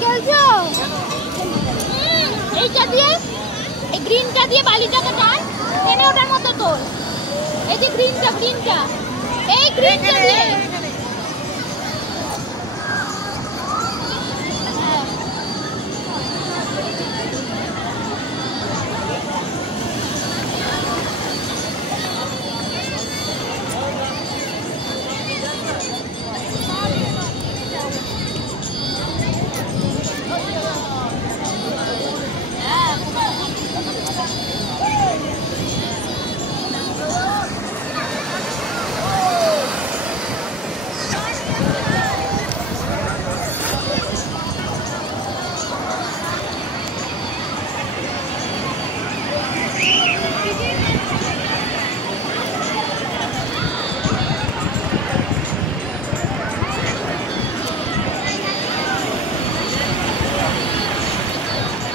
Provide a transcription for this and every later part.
খেলছো এইটা দিয়ে, এই গ্রিনটা দিয়ে বালিটাকে টান, টেনে ওঠার মতো তোল। এই যে গ্রিনটা, এই গ্রিনটা দিয়ে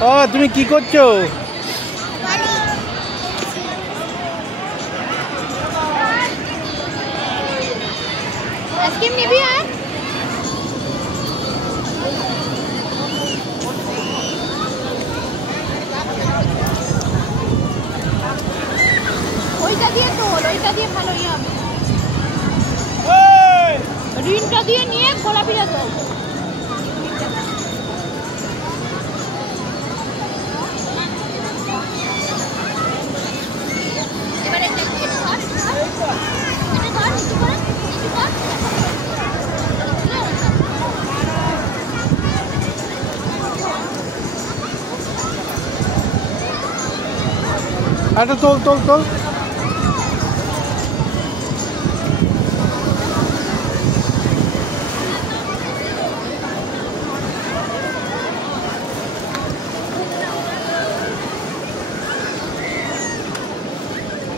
ও তুমি কি করছো? আইসক্রিম নিবি? আর ওইটা দিয়ে তোল, ওইটা দিয়ে ভালোই হবে। রিনটা দিয়ে নিয়ে গোলাপিটা তোল। আচ্ছা তোল।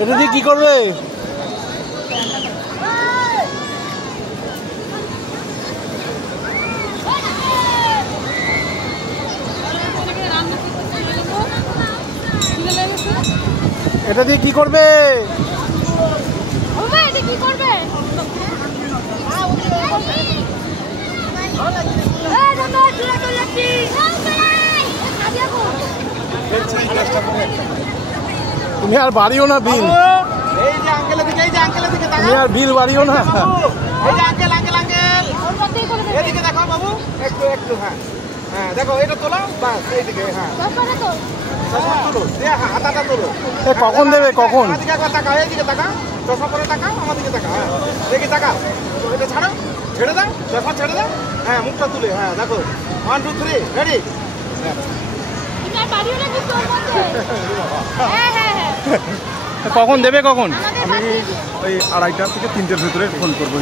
এটা দিয়ে কি করবে? এটা দিয়ে কি করবে? এটা কি করবে? তুমি আর বাড়িও না বিল। এই যে আঙ্কেলের দিকে, তুমি আর বিল বাড়িও না। এই যে আঙ্কেল এদিকে দেখো বাবু, একটু হ্যাঁ দেখো এটা তোলো, বাস এইদিকে হ্যাঁ তোলো, হাতাটা তোলো। কখন দেবে? কখন? আমাদিকে একবার তাকাও, এইদিকে তাকাও, চশমা পরে তাকাও, আমাদিকে তাকাও, হ্যাঁ দেখি তাকাও, এটা ছাড়ো, ছেড়ে দাও, চশমা ছেড়ে দাও, হ্যাঁ মুখটা তুলে, হ্যাঁ দেখো 1 2 3 রেডি। কখন দেবে? কখন? আমি ওই 2:30 থেকে 3টের ভিতরে ফোন করবো,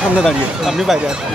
সামনে দাঁড়িয়ে, আপনি বাইরে আসুন।